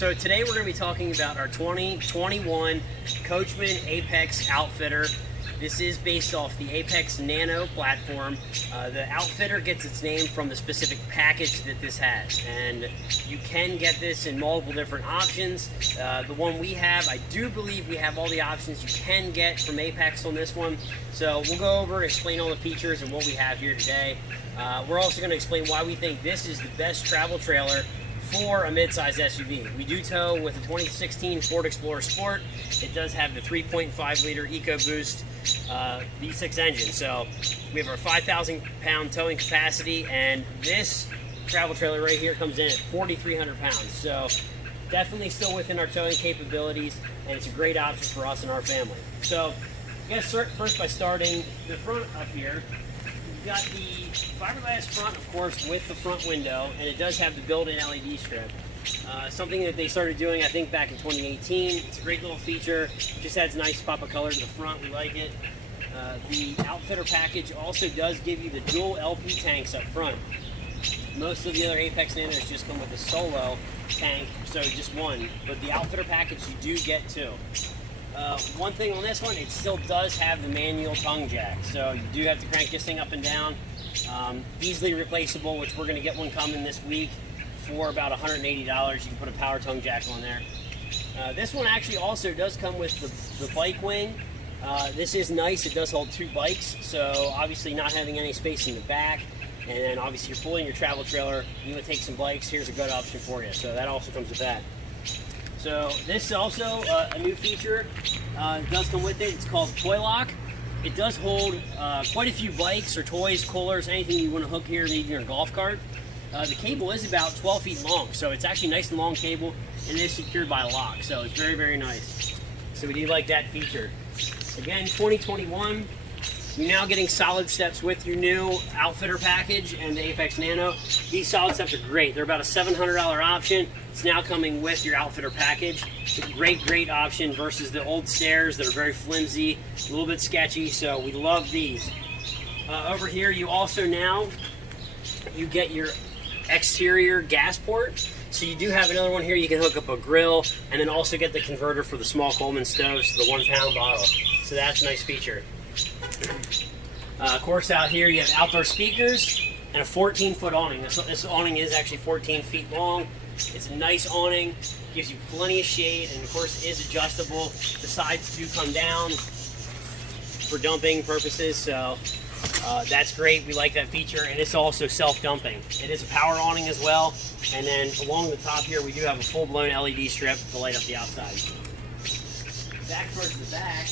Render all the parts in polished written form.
So today we're going to be talking about our 2021 Coachman Apex Outfitter. This is based off the Apex Nano platform. The Outfitter gets its name from the specific package that this has, and you can get this in multiple different options. The one we have, I do believe we have all the options you can get from Apex on this one. So we'll go over and explain all the features and what we have here today. We're also going to explain why we think this is the best travel trailer for a mid-size SUV. We do tow with a 2016 Ford Explorer Sport. It does have the 3.5 liter EcoBoost V6 engine. So we have our 5,000 pound towing capacity, and this travel trailer right here comes in at 4,300 pounds. So definitely still within our towing capabilities, and it's a great option for us and our family. So I'm going to start first by starting the front up here. We've got the fiberglass front, of course, with the front window, and it does have the built-in LED strip. Something that they started doing, I think, back in 2018. It's a great little feature. Just adds a nice pop of color to the front. We like it. The Outfitter package also does give you the dual LP tanks up front. Most of the other Apex Nanos just come with a solo tank, so just one. But the Outfitter package, you do get two. One thing on this one, it still does have the manual tongue jack, so you do have to crank this thing up and down. Easily replaceable, which we're going to get one coming this week for about $180. You can put a power tongue jack on there. This one actually also does come with the bike wing. This is nice. It does hold two bikes, so obviously not having any space in the back, and then obviously you're pulling your travel trailer, you want to take some bikes, here's a good option for you. So that also comes with that. So this is also a new feature. It does come with it. It's called Toy Lock. It does hold quite a few bikes or toys, coolers, anything you want to hook here, maybe your golf cart. The cable is about 12 feet long, so it's actually nice and long cable, and it is secured by a lock, so it's very, very nice. So we do like that feature. Again, 2021, you're now getting solid steps with your new Outfitter package and the Apex Nano. These solid steps are great. They're about a $700 option. It's now coming with your Outfitter package. It's a great, great option versus the old stairs that are very flimsy, a little bit sketchy, so we love these. Over here, you also now, you get your exterior gas port. So you do have another one here. You can hook up a grill and then also get the converter for the small Coleman stoves to the 1 pound bottle. So that's a nice feature. Of course, out here you have outdoor speakers and a 14-foot awning. This awning is actually 14 feet long. It's a nice awning, gives you plenty of shade, and of course is adjustable. The sides do come down for dumping purposes, so that's great. We like that feature, and it's also self-dumping. It is a power awning as well, and then along the top here we do have a full-blown LED strip to light up the outside. Back towards the back,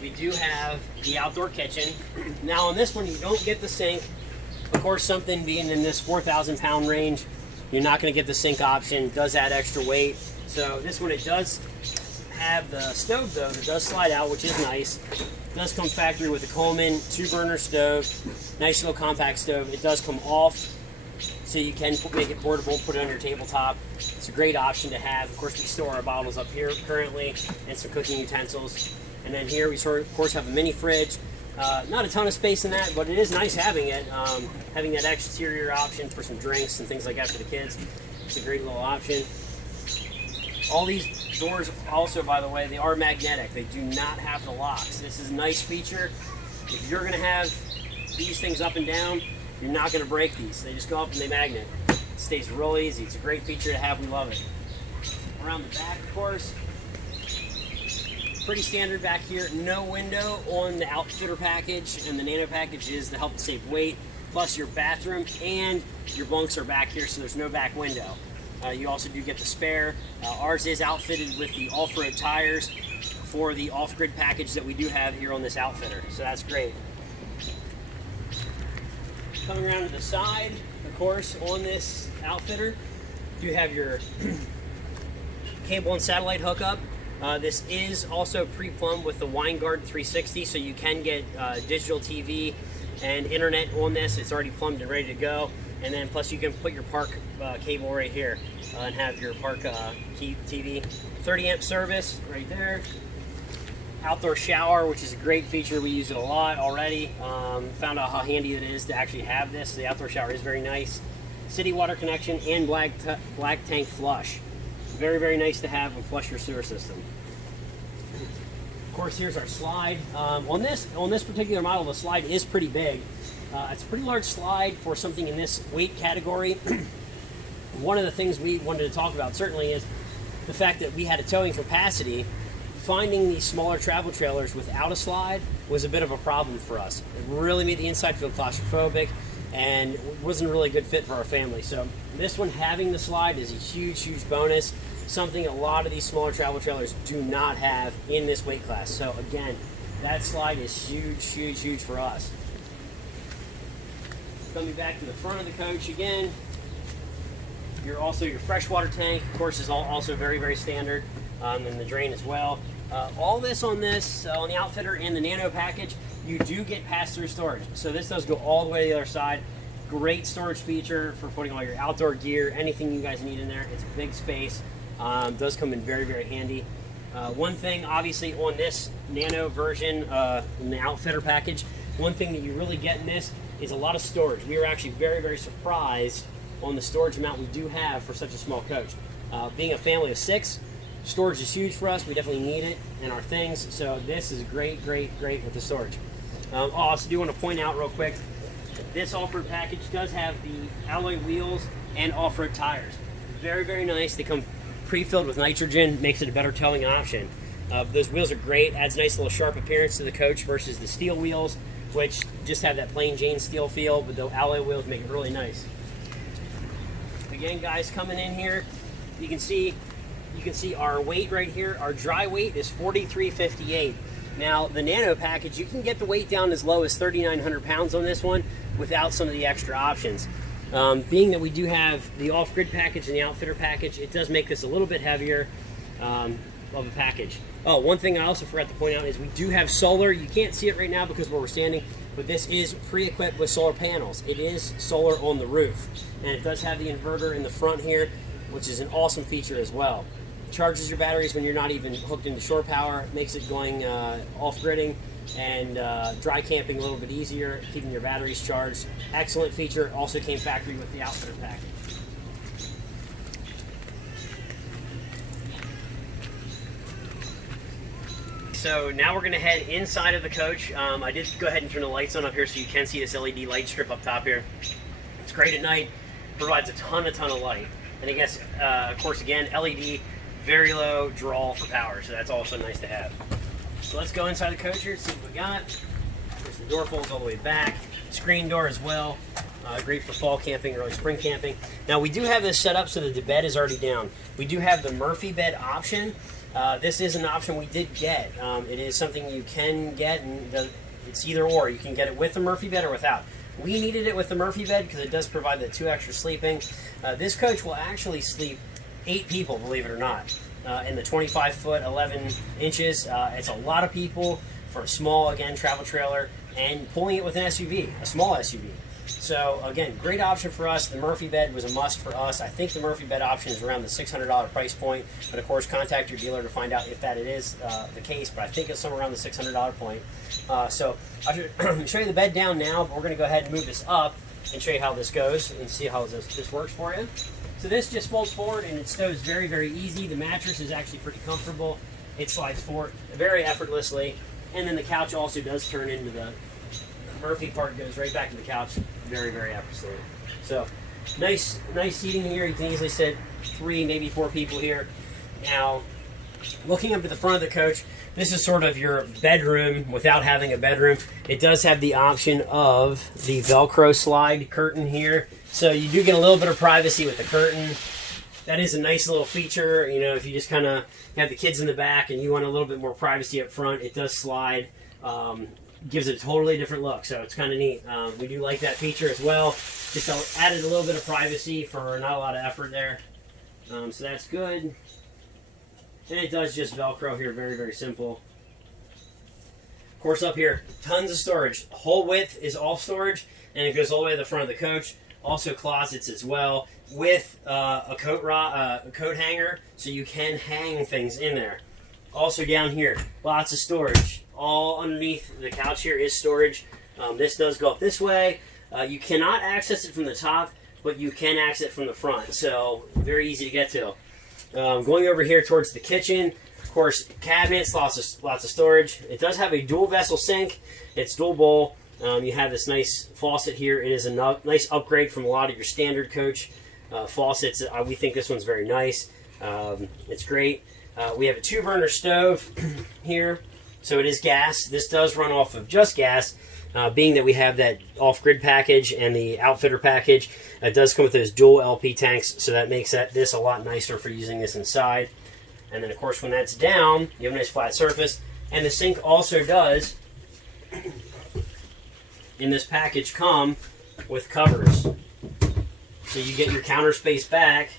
we do have the outdoor kitchen. Now on this one you don't get the sink. Of course, something being in this 4,000 pound range, you're not going to get the sink option. It does add extra weight. So this one, it does have the stove though that does slide out, which is nice. It does come factory with a Coleman 2-burner stove, nice little compact stove. It does come off, so you can make it portable, put it on your tabletop. It's a great option to have. Of course, we store our bottles up here currently and some cooking utensils. And then here we of course have a mini fridge. Not a ton of space in that, but it is nice having it. Having that exterior option for some drinks and things like that for the kids. It's a great little option. All these doors also, by the way, they are magnetic. They do not have the locks. This is a nice feature. If you're going to have these things up and down, you're not going to break these. They just go up and they magnet. It stays real easy. It's a great feature to have. We love it. Around the back, of course, pretty standard back here. No window on the Outfitter package, and the Nano package is to help save weight. Plus your bathroom and your bunks are back here, so there's no back window. You also do get the spare. Ours is outfitted with the off-road tires for the off-grid package that we do have here on this Outfitter, so that's great. Coming around to the side, of course, on this Outfitter, you have your cable and satellite hookup. This is also pre-plumbed with the WineGuard 360, so you can get digital TV and internet on this. It's already plumbed and ready to go. And then plus you can put your park cable right here and have your park TV. 30 amp service right there. Outdoor shower, which is a great feature. We use it a lot already. Found out how handy it is to actually have this. The outdoor shower is very nice. city water connection, and black tank flush. Very, very nice to have and flush your sewer system. Of course, here's our slide. On this particular model, the slide is pretty big. It's a pretty large slide for something in this weight category. One of the things we wanted to talk about certainly is the fact that we had a towing capacity. Finding these smaller travel trailers without a slide was a bit of a problem for us. It really made the inside feel claustrophobic and wasn't a really good fit for our family. So this one, having the slide, is a huge, huge bonus. Something a lot of these smaller travel trailers do not have in this weight class. So again, that slide is huge, huge, huge for us. Coming back to the front of the coach again, your freshwater tank, of course, is also very, very standard, and the drain as well. All this on the Outfitter and the Nano package, you do get pass-through storage. So this does go all the way to the other side. Great storage feature for putting all your outdoor gear, anything you guys need in there. It's a big space. Does come in very, very handy. One thing, obviously, on this Nano version, in the Outfitter package, one thing that you really get in this is a lot of storage. We were actually very, very surprised on the storage amount we do have for such a small coach. Being a family of 6, storage is huge for us. We definitely need it in our things, so this is great, great, great with the storage. I also do want to point out real quick, this off-road package does have the alloy wheels and off-road tires. Very, very nice. They come pre-filled with nitrogen, makes it a better towing option. Those wheels are great, adds a nice little sharp appearance to the coach versus the steel wheels, which just have that plain Jane steel feel, but the alloy wheels make it really nice. Again, guys, coming in here, you can see our weight right here. Our dry weight is 43.58. Now, the Nano package, you can get the weight down as low as 3,900 pounds on this one without some of the extra options. Being that we do have the off-grid package and the Outfitter package, it does make this a little bit heavier of a package. Oh, one thing I also forgot to point out is we do have solar. You can't see it right now because where we're standing, but this is pre-equipped with solar panels. It is solar on the roof, and it does have the inverter in the front here, which is an awesome feature as well. It charges your batteries when you're not even hooked into shore power, makes it going off-gridding and dry camping a little bit easier, keeping your batteries charged. Excellent feature. Also came factory with the Outfitter package. So now we're going to head inside of the coach. I did go ahead and turn the lights on up here so you can see this LED light strip up top here. It's great at night, provides a ton of light. And I guess, of course, again, LED, very low draw for power, so that's also nice to have. So let's go inside the coach here, see what we got. There's the door folds all the way back. Screen door as well. Great for fall camping, early spring camping. Now, we do have this set up so that the bed is already down. We do have the Murphy bed option. This is an option we did get. It is something you can get, and it's either or. You can get it with the Murphy bed or without. We needed it with the Murphy bed because it does provide the 2 extra sleeping. This coach will actually sleep 8 people, believe it or not, in the 25-foot, 11 inches. It's a lot of people for a small, again, travel trailer, and pulling it with an SUV, a small SUV. So again, great option for us. The Murphy bed was a must for us. I think the Murphy bed option is around the $600 price point, but of course contact your dealer to find out if that is the case, but I think it's somewhere around the $600 point. So I should show you the bed down now, but we're going to go ahead and move this up and show you how this goes and see how this works for you. So this just folds forward and it stows very, very easy. The mattress is actually pretty comfortable. It slides forward very effortlessly, and then the couch also does turn into the Murphy part, goes right back to the couch very, very effortlessly. So nice seating here. You can easily sit 3, maybe 4 people here. Now, looking up at the front of the coach, this is sort of your bedroom without having a bedroom. It does have the option of the Velcro slide curtain here. So you do get a little bit of privacy with the curtain. That is a nice little feature. You know, if you just kind of have the kids in the back and you want a little bit more privacy up front, it does slide. Gives it a totally different look, so it's kind of neat. We do like that feature as well. Just added a little bit of privacy for not a lot of effort there. So that's good. And it does just Velcro here, very, very simple. Of course, up here, tons of storage. The whole width is all storage, and it goes all the way to the front of the coach. Also closets as well, with a coat hanger, so you can hang things in there. Also down here, lots of storage. All underneath the couch here is storage. This does go up this way. You cannot access it from the top, but you can access it from the front, so very easy to get to. Going over here towards the kitchen, of course, cabinets, lots of storage. It does have a dual vessel sink. It's dual bowl. You have this nice faucet here. It is a nice upgrade from a lot of your standard Coach faucets. We think this one's very nice. It's great. We have a 2-burner stove here, so it is gas. This does run off of just gas, being that we have that off-grid package and the Outfitter package. It does come with those dual LP tanks, so that makes this a lot nicer for using this inside. And then, of course, when that's down, you have a nice flat surface. And the sink also does, in this package, come with covers. So you get your counter space back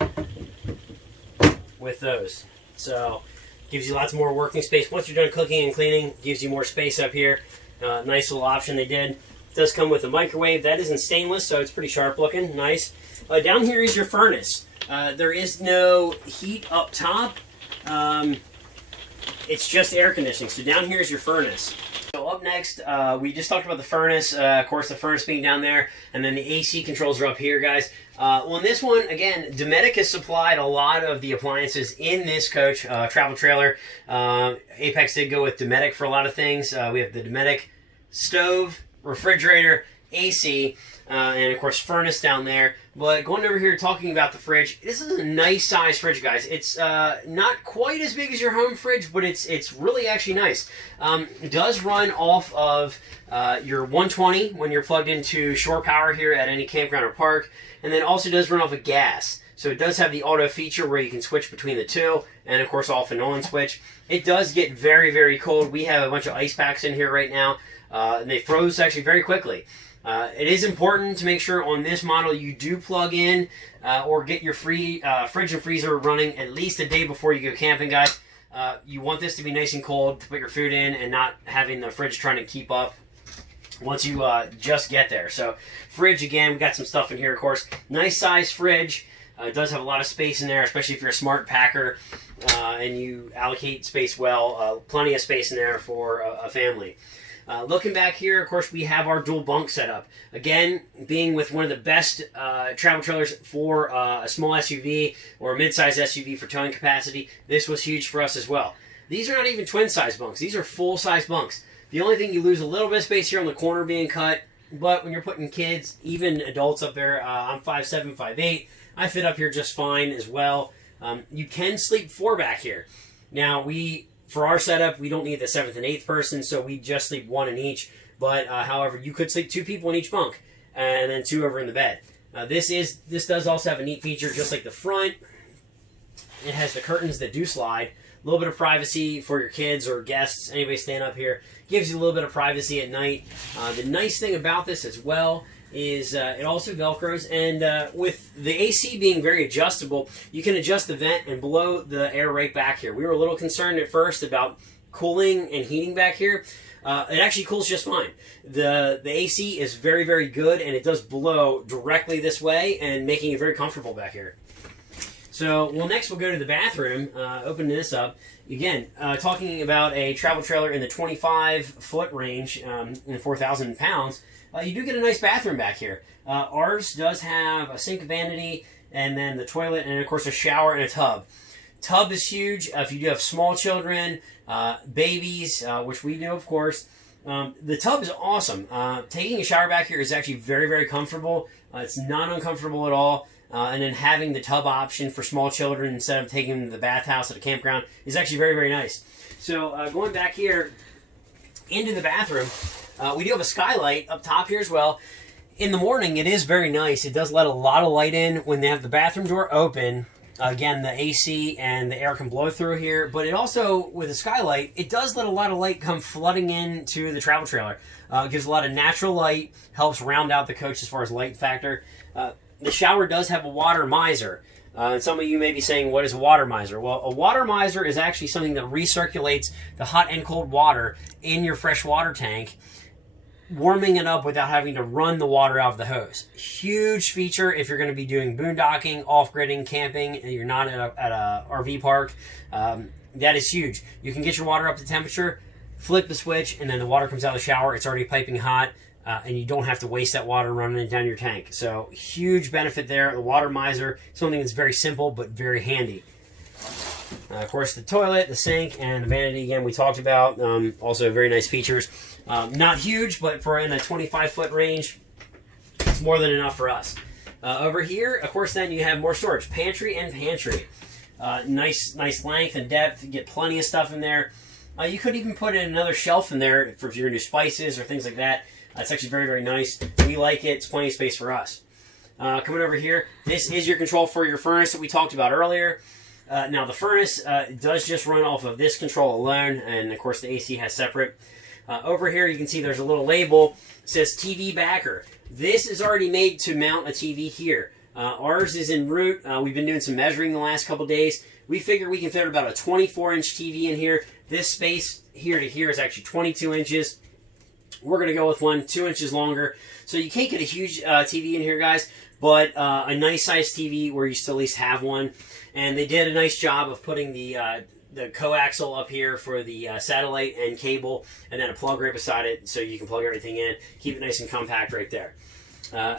with those. So gives you lots more working space. Once you're done cooking and cleaning, gives you more space up here. Nice little option they did. It does come with a microwave. That isn't stainless, so it's pretty sharp looking. Nice. Down here is your furnace. There is no heat up top. It's just air conditioning. So down here is your furnace. So up next, we just talked about the furnace. Of course, the furnace being down there, and then the AC controls are up here, guys. Well, in this one, again, Dometic has supplied a lot of the appliances in this Coach travel trailer. Apex did go with Dometic for a lot of things. We have the Dometic stove, refrigerator, AC, and of course furnace down there. But going over here talking about the fridge, this is a nice size fridge, guys. It's not quite as big as your home fridge, but it's really actually nice. It does run off of your 120 when you're plugged into shore power here at any campground or park, and then also does run off of gas. So it does have the auto feature where you can switch between the two, and of course off and on switch. It does get very, very cold. We have a bunch of ice packs in here right now, and they froze actually very quickly. It is important to make sure on this model you do plug in or get your free fridge and freezer running at least a day before you go camping, guys. You want this to be nice and cold to put your food in and not having the fridge trying to keep up once you just get there. So fridge, again, we got some stuff in here, of course. Nice size fridge. It does have a lot of space in there, especially if you're a smart packer and you allocate space well. Plenty of space in there for a family. Looking back here, of course, we have our dual bunk setup. Again, being with one of the best travel trailers for a small SUV or a mid-size SUV for towing capacity, this was huge for us as well. These are not even twin-size bunks. These are full-size bunks. The only thing, you lose a little bit of space here on the corner being cut, but when you're putting kids, even adults up there, I'm 5'7", 5'8", I fit up here just fine as well. You can sleep 4 back here. Now, for our setup, we don't need the 7th and 8th person, so we just sleep 1 in each. But, however, you could sleep 2 people in each bunk, and then 2 over in the bed. This does also have a neat feature, just like the front. It has the curtains that do slide. A little bit of privacy for your kids or guests, anybody staying up here. Gives you a little bit of privacy at night. The nice thing about this as well is it also Velcros, and with the AC being very adjustable, you can adjust the vent and blow the air right back here. We were a little concerned at first about cooling and heating back here. It actually cools just fine. The AC is very, very good, and it does blow directly this way and making it very comfortable back here. So, well, next we'll go to the bathroom, opening this up. Again, talking about a travel trailer in the 25-foot range, and 4,000 pounds, you do get a nice bathroom back here. Ours does have a sink vanity, and then the toilet, and of course a shower and a tub. Tub is huge if you do have small children, babies, which we do, of course. The tub is awesome. Taking a shower back here is actually very, very comfortable. It's not uncomfortable at all. And then having the tub option for small children instead of taking them to the bathhouse at a campground is actually very, very nice. So going back here into the bathroom, we do have a skylight up top here as well. In the morning, it is very nice. It does let a lot of light in when they have the bathroom door open. Again, the AC and the air can blow through here, but it also, with a skylight, it does let a lot of light come flooding into the travel trailer. It gives a lot of natural light, helps round out the coach as far as light factor. The shower does have a water miser. And some of you may be saying, what is a water miser? Well, a water miser is actually something that recirculates the hot and cold water in your fresh water tank, warming it up without having to run the water out of the hose. Huge feature if you're going to be doing boondocking, off-gridding, camping, and you're not at a RV park. That is huge. You can get your water up to temperature, flip the switch, and then the water comes out of the shower. It's already piping hot. and you don't have to waste that water running it down your tank. So huge benefit there. The water miser, something that's very simple but very handy. Of course, the toilet, the sink, and the vanity, again, we talked about. Also very nice features. Not huge, but for in a 25-foot range, it's more than enough for us. Over here, of course, then you have more storage. Pantry and pantry. Nice length and depth. You get plenty of stuff in there. You could even put in another shelf in there for if you're going to do spices or things like that. It's actually very, very nice. We like it. It's plenty of space for us. Coming over here, this is your control for your furnace that we talked about earlier. Now, the furnace does just run off of this control alone, and of course the AC has separate. Over here, you can see there's a little label that says TV backer. This is already made to mount a TV here. Ours is en route. We've been doing some measuring the last couple days. We figure we can fit about a 24-inch TV in here. This space here to here is actually 22 inches. We're going to go with one 2 inches longer. So you can't get a huge TV in here, guys, but a nice sized TV where you still at least have one. And they did a nice job of putting the coaxial up here for the satellite and cable, and then a plug right beside it so you can plug everything in. Keep it nice and compact right there.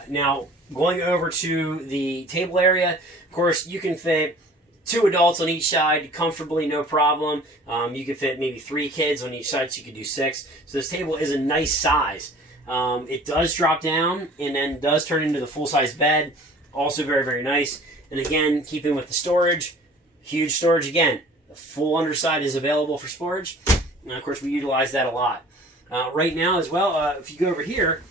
Now, going over to the table area, of course, you can fit 2 adults on each side comfortably, no problem. You can fit maybe 3 kids on each side, so you could do 6. So this table is a nice size. It does drop down and then does turn into the full-size bed. Also very, very nice. And again, keeping with the storage, huge storage again. The full underside is available for storage. And of course, we utilize that a lot. Right now as well, if you go over here,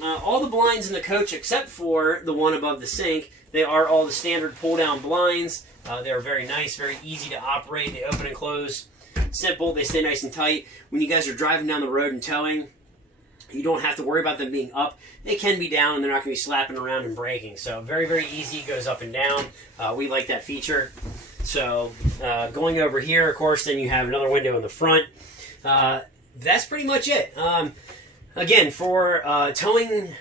all the blinds in the coach except for the one above the sink, they are all the standard pull-down blinds. They're very nice, very easy to operate. They open and close. Simple. They stay nice and tight. When you guys are driving down the road and towing, you don't have to worry about them being up. They can be down, and they're not going to be slapping around and breaking. So very, very easy. Goes up and down. We like that feature. So going over here, of course, then you have another window in the front. That's pretty much it. Again, for towing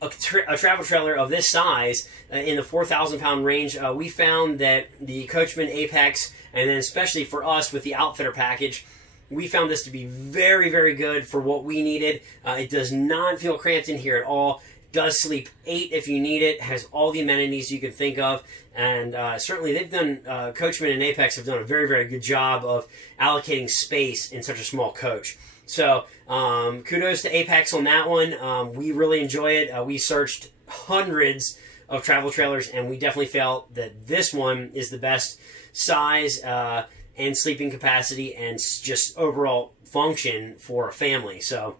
a travel trailer of this size in the 4,000-pound range, we found that the Coachman Apex, and then especially for us with the Outfitter package, we found this to be very, very good for what we needed. It does not feel cramped in here at all. It does sleep 8 if you need it. Has all the amenities you can think of. And certainly they've done, Coachman and Apex have done a very, very good job of allocating space in such a small coach. So kudos to Apex on that one. We really enjoy it. We searched hundreds of travel trailers, and we definitely felt that this one is the best size and sleeping capacity and just overall function for a family. So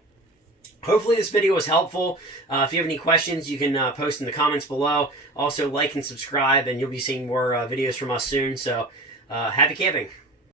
hopefully this video was helpful. If you have any questions, you can post in the comments below. Also, like and subscribe, and you'll be seeing more videos from us soon. So happy camping.